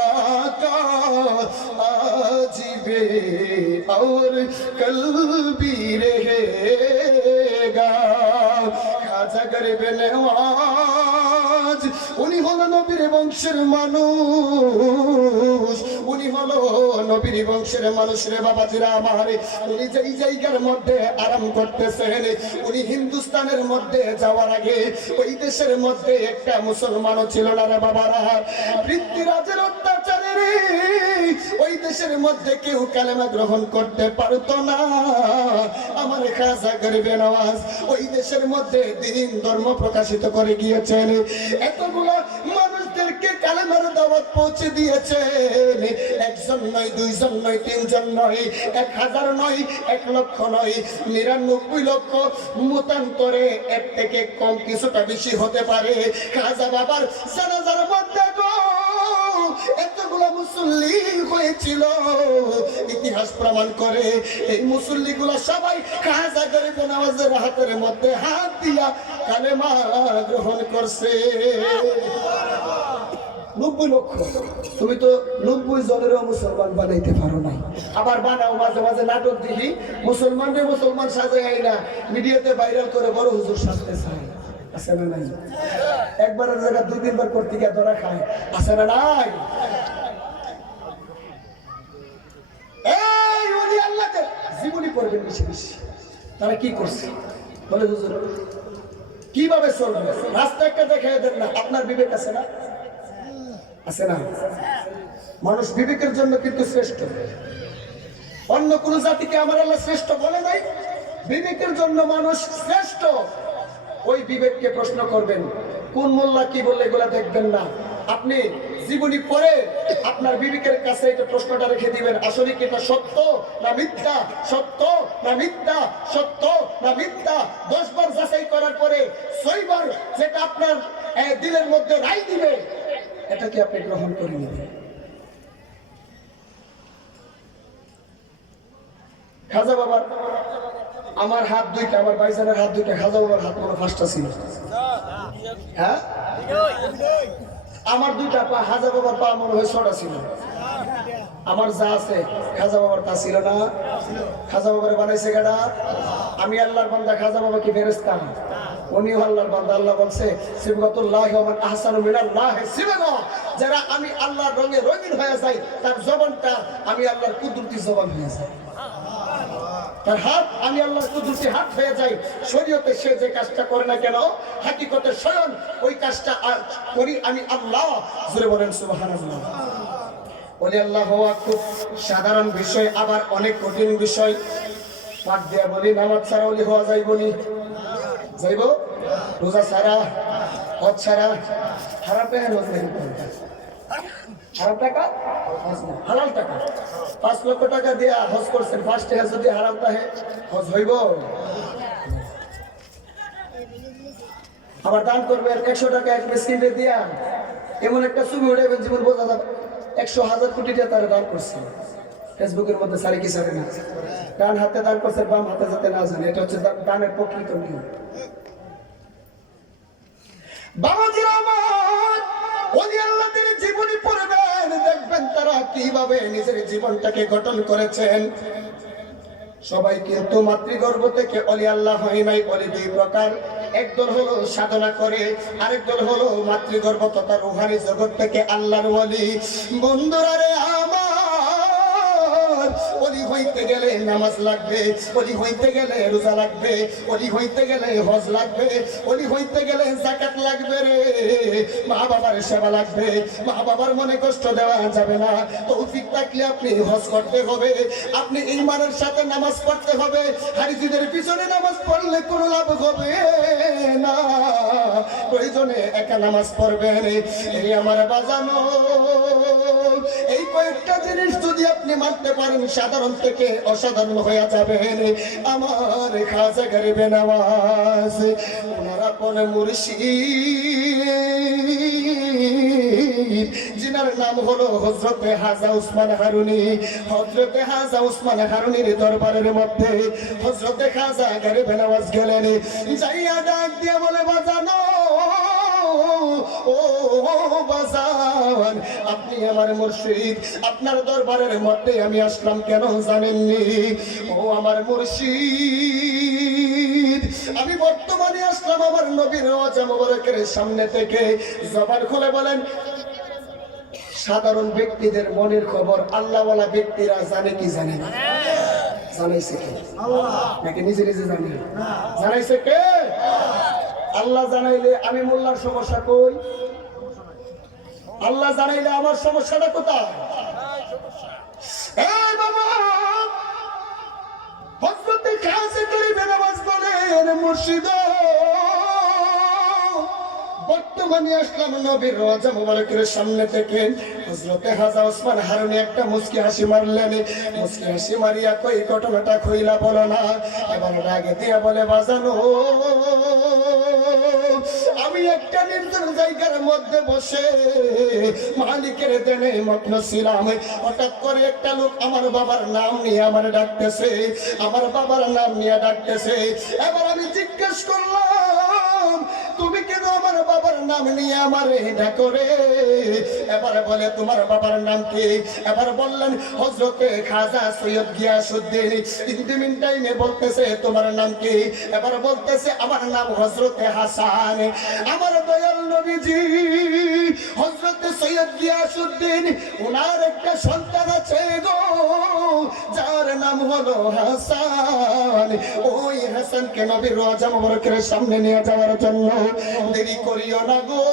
का आजिबे और कल भी रहेगा। खाजा गरीब नवाज उनी हलो नबीर वंशेर मानुष, उनी हलो नबीर वंशेर मानुष रे बाबाजिरा आमारे। उनी जेई जायगार मध्य आराम करतेছেন, উনি হিন্দুস্তানের মধ্যে যাওয়ার আগে ওই দেশের মধ্যে একটা মুসলমানও ছিল না রে বাবারা। পৃথ্বীরাজের অত্যাচারে ওই দেশের মধ্যে কেউ কালেমা গ্রহণ করতে পারতো না। আমার খাজা গরিবে নওয়াজ ওই দেশের মধ্যে দ্বীন ধর্ম প্রকাশিত করে গিয়েছেন, এতগুলো মানুষদেরকে কালেমার দাওয়াত পৌঁছে দিয়েছেন। একজন নয়, দুইজন নয়, তিনজন নয়, 1000 নয়, 1 লক্ষ নয়, 99 লক্ষ, মতান্তরে এর থেকে কম কিছুটা বেশি হতে পারে। খাজা বাবার জানাজার মধ্যে গো এতগুলো মুসল্লি হয়েছিল। ইতিহাস প্রমাণ করে এই মুসল্লিগুলো সবাই খাজা গরিবে নওয়াজের হাতের মধ্যে হাত দিয়া কালেমা গ্রহণ করছে। 90 লক্ষ, তুমি তো 90 জনেরও মুসলমান বানাইতে পারো নাই। আবার বানাও, মাঝে মাঝে নাটক দেখি মুসলমানদের মুসলমান সাজাই না, মিডিয়াতে ভাইরাল করে বড় হুজুর সাজতে চায়। আছে না নাই? একবারের জায়গা 2-3 বার করতে গিয়ে ধরা খায়। আছে না নাই? এই ওলি আল্লাহদের জীবনী পড়বেন বেশি বেশি। তারা কি করছে বলে হুজুর, কিভাবে চলবে? রাস্তা একটা দেখাই দেন না, আপনার বিবেক আছে না? আছে না? মানুষ বিবেকের জন্য কিন্তু শ্রেষ্ঠ। অন্য কোন জাতিকে আমার আল্লাহ শ্রেষ্ঠ বলে নাই, বিবেকের জন্য মানুষ শ্রেষ্ঠ। ওই বিবেককে প্রশ্ন করবেন, কোন মোল্লা কি বললে এগুলা দেখবেন না, আপনি জীবনী পড়ে আপনার বিবেকের কাছে এটা প্রশ্নটা রেখে দিবেন, আসলে কি এটা সত্য না মিথ্যা, সত্য না মিথ্যা, সত্য না মিথ্যা। 10 বার যাচাই করার পরে 6 বার যেটা আপনার দিলের মধ্যে রায় দিবে, এটা কি আপনি গ্রহণ করে নেবেন? খাজা বাবার আমার হাত দুইটা, আমার ভাইজানের হাত দুইটা, খাজা বাবার হাত মনে ফার্স্টটা ছিল। হ্যাঁ, আমার দুইটা পা, খাজা বাবার পা মনে হয় 6টা ছিল। আমার যা আছে খাজা বাবার তা ছিল না। খাজা বাবার বানাইছে গাড়া। আমি আল্লাহর বান্দা, খাজা বাবা কি ফেরেশতা? উনিও আল্লাহর বান্দা। আল্লাহ বলছে সিবগাতুল্লাহি ওয়া মান আহসানু মিনাল্লাহি সিবগা, যারা আমি আল্লাহর রঙে রঙিন হয়ে যাই, তার জবানটা আমি আল্লাহর কুদরতি জবান হয়ে যায়, তার হাত আমি আল্লাহর কুদরতি হাত হয়ে যাই। শরীয়তে সে যে কাজটা করে না কেন, হাকিকতে স্বয়ং ওই কাজটা করি আমি আল্লাহ। জোরে বলেন সুবহানাল্লাহ। ওলি আল্লাহ হওয়া খুব সাধারণ বিষয়, আবার অনেক কঠিন বিষয়। পাঠ দিয়া বলি, নামাজ ছাড়া ওলি হওয়া যাইবনি? যাইব? রোজা ছাড়া, হজ ছাড়া, হারাম টাকা হজ নাই, হারাম টাকা হালাল টাকা 5 লক্ষ টাকা দিয়া হজ করছেন, ফার্স্ট হজ যদি হারাম টাকা হজ হইব? আবার দান করবেন 100 টাকা এক মিসকিনকে দিয়া, এমন একটা ছবি উঠাইবেন জীবন বোঝা যাবে 100,000 কোটি টাকা তারা দান করছে। ফেসবুকের মধ্যে সারি কি সারে না, ডান হাতে দান করছে, বাম হাতে যাতে না জানে, এটা হচ্ছে দানের প্রকৃত নিয়ম। বাবাজির আমার, ওলি আল্লাহদের জীবনী পড়বেন, দেখবেন তারা কিভাবে নিজের জীবনটাকে গঠন করেছেন। সবাই কিন্তু মাতৃগর্ভ থেকে ওলি আল্লাহ হয় নাই। ওলি 2 প্রকার, একদল হলো সাধনা করে, আরেক দল হলো মাতৃগর্ভ তথা রূহানি জগৎ থেকে আল্লাহর ওলি। বন্ধুরা রে আমার, ওলি হইতে গেলে নামাজ লাগবে, ওলি হইতে গেলে রোজা লাগবে, ওলি হইতে গেলে হজ লাগবে, ওলি হইতে গেলে যাকাত লাগবে রে, মা বাবার সেবা লাগবে, মা বাবার মনে কষ্ট দেওয়া যাবে না। তৌফিক থাকলে আপনি হজ করতে হবে, আপনি ঈমানের সাথে নামাজ পড়তে হবে। হারিজিদের পিছনে নামাজ পড়লে কোনো লাভ হবে না, প্রয়োজনে একা নামাজ পড়বেন। এই আমার বাজানো, এই কয়েকটা জিনিস যদি আপনি মানতে পারেন, সাধারণ থেকে অসাধারণ হয়ে যাবেন। আমার খাজা গরিবে নওয়াজ, ওনারা কোন মুর্শিদ, যিনার নাম হলো হযরতে হাজা উসমান হারুনি। হযরতে হাজা উসমান হারুনির দরবারের মধ্যে হযরতে খাজা গরিবে নওয়াজ গেলেন, যাইয়া ডাক দিয়ে বলে, বাজানো ও বাজান, আপনি আমার মুর্শিদ, আপনার দরবারের মধ্যে আমি আসলাম কেন জানেননি? ও আমার মুর্শিদ, আমি বর্তমানে আসলাম আমার নবীর রওজা মুবারকের সামনে থেকে। জবান খুলে বলেন, সাধারণ ব্যক্তিদের মনের খবর আল্লাহওয়ালা ব্যক্তিরা জানে কি জানে না? জানাইছে কে? নাকি নিজে নিজে জানে? জানাইছে কে? আল্লাহ জানাইলে আমি মোল্লার সমস্যা কই? আল্লাহ জানাইলে আমার সমস্যাটা কোথায়? এই বাবা, হযরতে খাজা গরিবে নওয়াজ বলেন, মুর্শিদ বর্তমানে আসলাম নবীর রওজা মুবারকের সামনে থেকে। হযরতে হাজা উসমান হারুনি একটা মুস্কি হাসি মারলেন, মুস্কি হাসি মারিয়া কই ঘটনাটা কইলা বলো না। এবার রাগে দিয়া বলে, বাজানো আমি একটা নির্জন জায়গার মধ্যে বসে মালিকের দেনে মগ্ন ছিলাম, হঠাৎ করে একটা লোক আমার বাবার নাম নিয়ে আমার ডাকতেছে, আমার বাবার নাম নিয়ে ডাকতেছে। এবার আমি জিজ্ঞেস করলাম, তুমি কেন আমার বাবার নাম নিয়ে আমারে ডাকো রে? এবার বলে, তোমার বাবার নাম কি? এবার বললেন, হযরতে খাজা সৈয়দ গিয়াসউদ্দিন। ইন্টিমিন টাইমে বলতেছে, তোমার নাম কি? এবার বলতেছে, আমার নাম হযরতে হাসান। আমার দয়াল নবীজি হযরতে সৈয়দ গিয়াসউদ্দিন, ওনার একটা সন্তান আছে গো, যার নাম হলো হাসান। ওই হাসানকে নবীর রওজা মুবারকের সামনে নিয়ে যাওয়ার জন্য দেরি করিও না গো,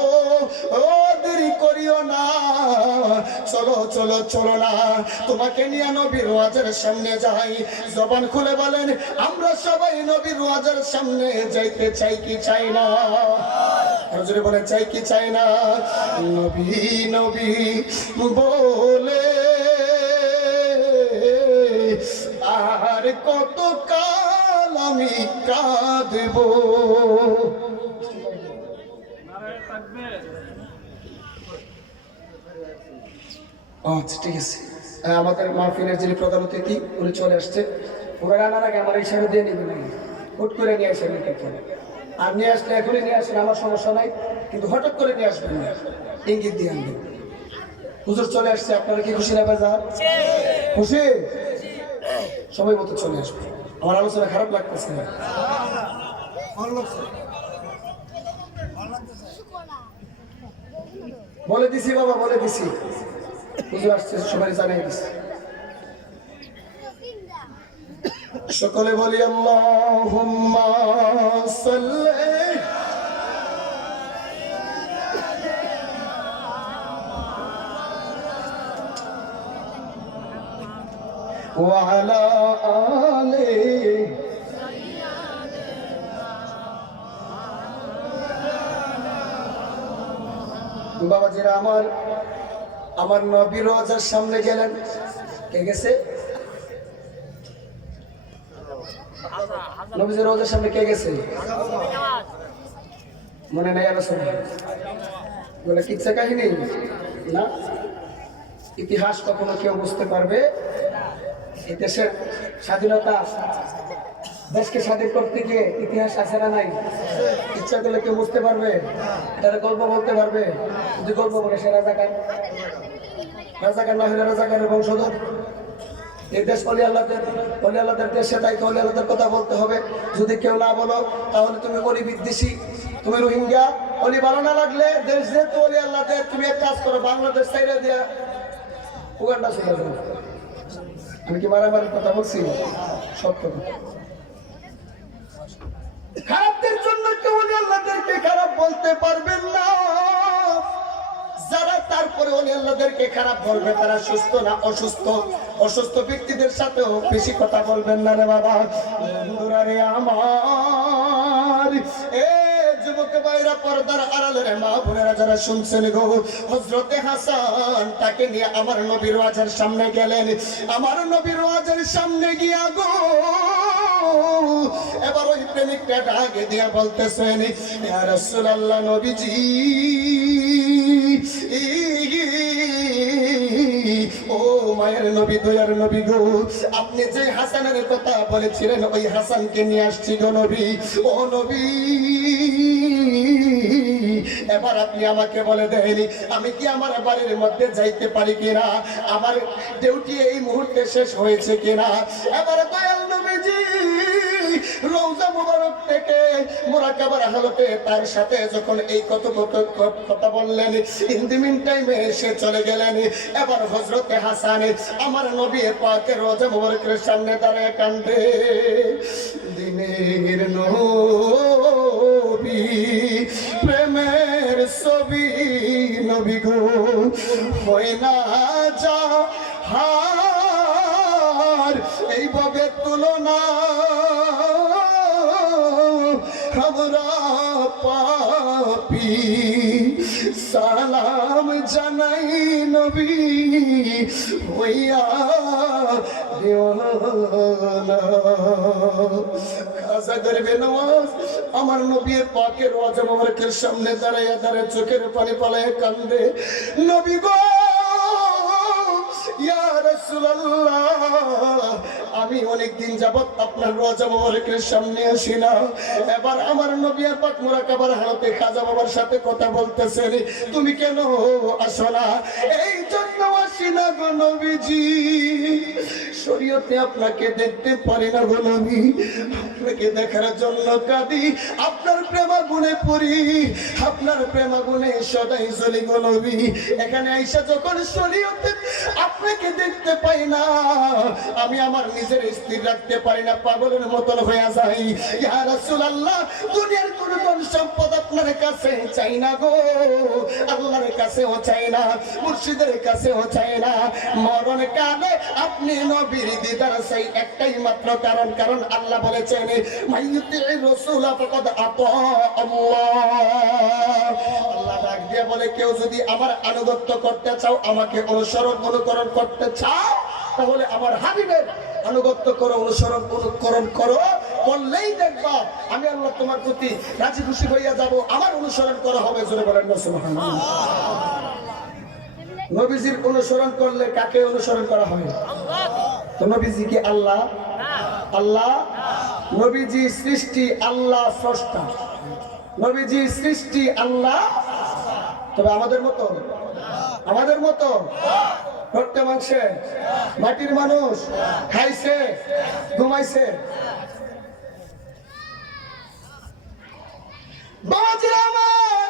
ও দেরি করিও না, চলো চলো চলো না, তোমাকে নিয়ে নবীর রওজার সামনে যাই। জবান খুলে বলেন, আমরা সবাই নবীর রওজার সামনে যাইতে চাই কি চাই না? আর যদি বলেন চাই কি চাই না, নবী নবী বলে আর কত কাল আমি কাঁদব। আচ্ছা ঠিক আছে, আমাদের মাহফিলের যিনি প্রধান অতিথি উনি চলে আসছে, ওরা আনার আগে আমার হিসাবে দিয়ে নেবেন, হুট করে নিয়ে আসেন আর নিয়ে আসলে এখনই নিয়ে আসেন, আমার সমস্যা নাই, কিন্তু হঠাৎ করে নিয়ে আসবেন না, ইঙ্গিত দিয়ে আনবেন। হুজুর চলে আসছে, আপনারা কি খুশি না বাজার? খুশি? সময় মতো চলে আসবে। আমার আলোচনা খারাপ লাগতেছে না? বলে দিছি বাবা, বলে দিছি, হুজুর আসছে সবাই জানিয়ে দিছি। সকলে বলি আল্লাহুম্মা সাল্লি ওয়া আলা আলি বাবাজিরা আমার নবীর রওজার সামনে গেলেন। কে গেছে? নবীর রওজার সামনে কে গেছে? মনে নাই আলোচনা বলে কিচ্ছা কাহিনী না, ইতিহাস কখনো কেউ বুঝতে পারবে? এই দেশের স্বাধীনতা, দেশকে স্বাধীন করতে গিয়ে ইতিহাস আছে না নাই? ইচ্ছা করলে কেউ বুঝতে পারবে? এটার গল্প বলতে পারবে? যদি গল্প বলে সে রাজাকার, রাজাকার না হলে রাজাকারের বংশধর। এই দেশ অলি আল্লাহদের দেশে, তাই তো অলি আল্লাহদের কথা বলতে হবে। যদি কেউ না বলো তাহলে তুমি অলি বিদ্বেষী, তুমি রোহিঙ্গা। অলি ভালো না লাগলে দেশ যেহেতু অলি আল্লাহদের, তুমি এক কাজ করো, বাংলাদেশ সাইডে দিয়া উগান্ডা চলে যাও। আমি কি মারামারির কথা বলছি? সত্য কথা। খারাপদের জন্য কেউ অলি আল্লাহদেরকে খারাপ বলতে পারবেন না। যারা তারপরে অলি আল্লাহদেরকে খারাপ বলবে তারা সুস্থ না অসুস্থ? অসুস্থ ব্যক্তিদের সাথেও বেশি কথা বলবেন না রে বাবা। বন্ধুরা রে আমার, যুবক ভাইরা, পর্দার আড়ালের মা বোনেরা যারা শুনছেন গো, হযরতে হাসান তাকে নিয়ে আমার নবীর ওয়াজের সামনে গেলেন। আমার নবীর ওয়াজের সামনে গিয়া গো এবার ওই প্রেমিকটা ডাকে দিয়া বলতেছেন, ইয়া রাসূলুল্লাহ, নবীজি, ও মায়ের নবী, দয়ার নবী গো, আপনি যে হাসানের কথা বলেছিলেন ওই হাসানকে নিয়ে আসছি গো নবী। ও নবী, এবার আপনি আমাকে বলে দেন, আমি কি আমার বাড়ির মধ্যে যাইতে পারি কিনা? আমার ডিউটি এই মুহূর্তে শেষ হয়েছে কিনা? এবার দয়াল নবীজি রওজা মুবারক থেকে মুরাকাবার হালতে তার সাথে যখন এই কথা বললেন, ইন দি মিন টাইমে সে চলে গেলেন। এবার হযরতে হাসান আমার নবী পাকের রওজা মুবারকের সামনে দাঁড়িয়ে কান্দে, দিনের নবী, প্রেমের ছবি নবী গো, হয় না যা হার এইভাবে তুলনা, আমরা পাপী সালাম জানাই নবী হইয়া দেওয়ানা। খাজা গরিবে নওয়াজ আমার নবী পাকের ওয়াজ মুবারকের সামনে দাঁড়াইয়া চোখের পানি পালায় কান্দে, নবী গো, ইয়া রাসূলুল্লাহ, আমি অনেকদিন যাবত আপনার রওজা মুবারকের সামনে আসি না। এবার আমার নবী পাক মুরাকাবার হালতে খাজা বাবার সাথে কথা বলতেছেন, তুমি কেন আসো না? এই জন্য আসি না গো নবীজি, শরীয়তে আপনাকে দেখতে পারি না গো নবী, আপনাকে দেখার জন্য কাঁদি, আপনার প্রেমাগুণে পড়ি, আপনার প্রেমাগুণে সদাই চলি গো নবী। এখানে আইসা যখন শরীয়তে আপনাকে দেখতে পাই না, আমি আমার নিজের স্থির রাখতে পারি না, পাগলের মতন হয়ে যাই। ইয়া রাসূলুল্লাহ, দুনিয়ার কোন ধন সম্পদ আপনার কাছে চাই না গো, আল্লাহর কাছেও চাই না, মুর্শিদের কাছেও চাই না। মরণ কালে আপনি নবীর দিদার চাই, একটাই মাত্র কারণ, কারণ আল্লাহ বলেছেন মাইয়ুতির রাসূল ফাকাদ আতা আল্লাহ। আল্লাহ ডাক দিয়ে বলে, কেউ যদি আমার আনুগত্য করতে চাও, আমাকে অনুকরণ করতে চাও, তাহলে আমার হাবিবের আনুগত্য করো, অনুকরণ করো। করলেই দেখবা আমি আল্লাহ তোমার প্রতি রাজি খুশি হইয়া যাব, আমার অনুসরণ করা হবে। জোরে বলেন না সুবহানাল্লাহ। নবীজির অনুসরণ করলে কাকে অনুসরণ করা হয়? তো নবীজি কি আল্লাহ? আল্লাহ নবীজি সৃষ্টি, আল্লাহ স্রষ্টা। নবীজি সৃষ্টি, আল্লাহ। তবে আমাদের মতো রক্তে মাংসে মাটির মানুষ খাইছে, ঘুমাইছে। বাবাজিরা আমার,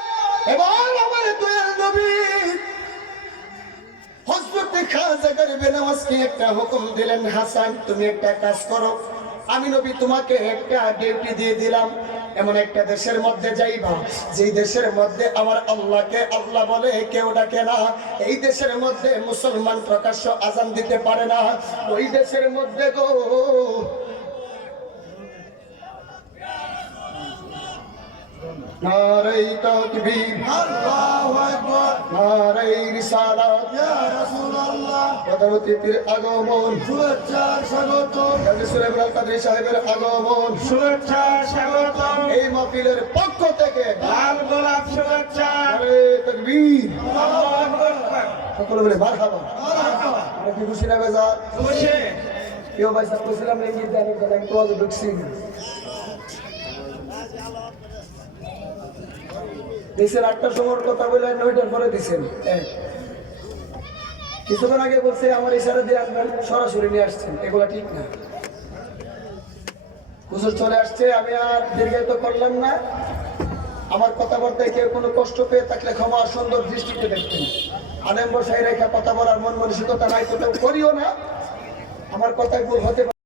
এবং আমার দয়াল নবী হযরত খাজা গরিবে নওয়াজকে একটা হুকুম দিলেন, হাসান তুমি একটা কাজ করো, আমি নবী তোমাকে একটা ডিউটি দিয়ে দিলাম। এমন একটা দেশের মধ্যে যাইবা, যেই দেশের মধ্যে আমার আল্লাহকে আল্লাহ বলে কেউ ডাকে না, এই দেশের মধ্যে মুসলমান প্রকাশ্য আজান দিতে পারে না, ওই দেশের মধ্যে গো নারে তাকবীর, আল্লাহু আকবার, নারে রিসালাত, ইয়া রাসূলুল্লাহ, প্রধানতির আগমন, শুভেচ্ছা স্বাগতম, কাজী সুলাইমান কাদরী সাহেবের আগমন, শুভেচ্ছা স্বাগতম, এই মাহফিলের পক্ষ থেকে লাল গোলাপ শুভেচ্ছা, নারে তাকবীর, আল্লাহু আকবার, সকলে বলে মারহাবা, মারহাবা। আপনি খুশি না বেজার? খুশি। কেউ ভাই সাহেব বলছিলাম ইঙ্গিত দেন, একটু আগে ঢুকছি, দেশের 8টার সময়ের কথা বলে 9টার পরে দিচ্ছেন। কিছুক্ষণ আগে বলছে আমার ইশারা দিয়ে আসবেন, সরাসরি নিয়ে আসছেন, এগুলা ঠিক না। হুজুর চলে আসছে, আমি আর দীর্ঘায়িত করলাম না। আমার কথাবার্তায় কেউ কোনো কষ্ট পেয়ে থাকলে ক্ষমা সুন্দর দৃষ্টিতে দেখতেন। আলেম বসাই রেখা কথা বলার মন মানসিকতা নাই তো কেউ করিও না, আমার কথায় ভুল হতে পারে।